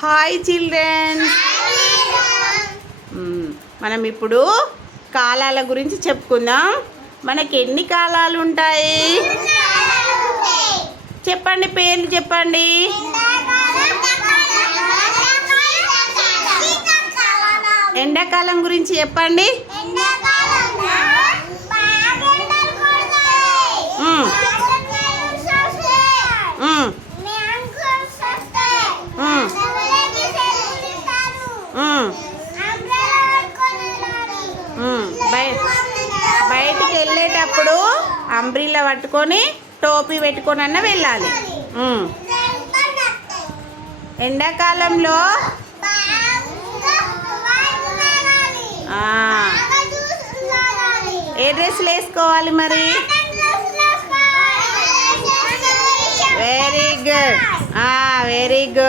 Hi children's. మనం ఇప్పుడు కాలాల గురించి చెప్పుకుందాం. మనకి ఎన్ని కాలాలు ఉంటాయి చెప్పండి, పేర్లు చెప్పండి. ఎండాకాలం గురించి చెప్పండి. బయటికి వెళ్ళేటప్పుడు అంబ్రిల్లా పట్టుకొని టోపీ పెట్టుకొని అన్న వెళ్ళాలి. ఎండాకాలంలో ఏ డ్రెస్సులు వేసుకోవాలి మరి? Very good, very good.